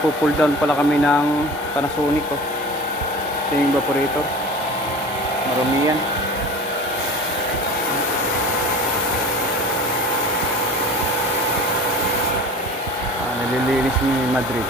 Nagpo-pull down pala kami ng Panasonic ko. Ito yung evaporator. Marumi yan. Nililinis ni Madrid.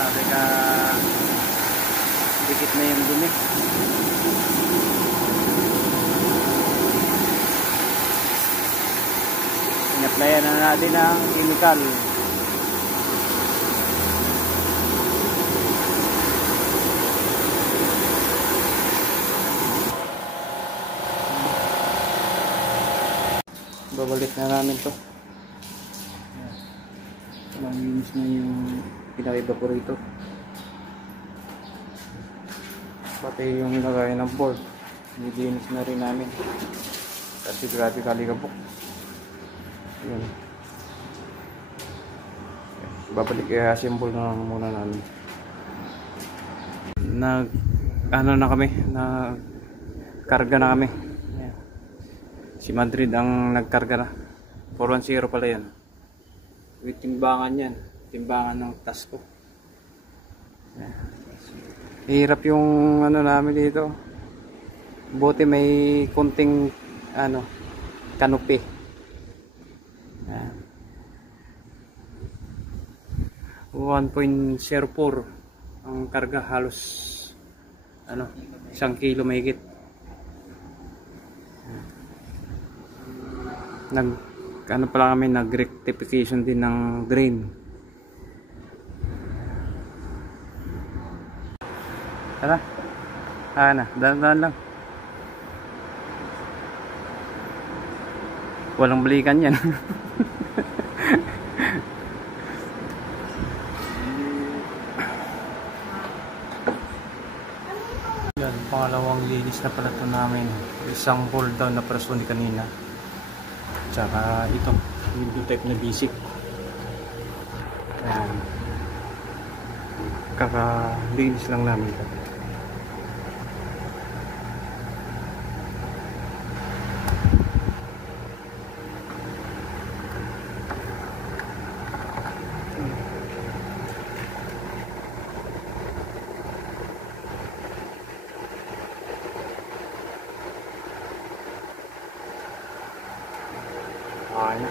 Sabi ka dikit na yung dumi. In-applyan na natin ang chemical. Babalik na namin to. Malinis na yung pinaka-evaporator. Pati yung lagay ng board, nilinis na rin namin. Kasi grabe kaligabok. Yun. Babalik i-assemble na muna namin. Ano na kami, karga na kami. Si Madrid ang nagkarga na. 410 pala yan. With timbangan yan. Timbangan ng task ko. Hirap yung ano namin dito. Buti may kunting canopy. 1.04 ang karga, halos 1 kilo mahigit. Pala kami nag-rectification din ng drain. Tara. Dahan-dahan lang. Walang balikan yan. Yan, pangalawang linis na pala ito namin. Isang pull down na Panasonic kanina. Tsaka ito, window type na basic. Ayan. Kaka-linis lang namin ito. Okay na.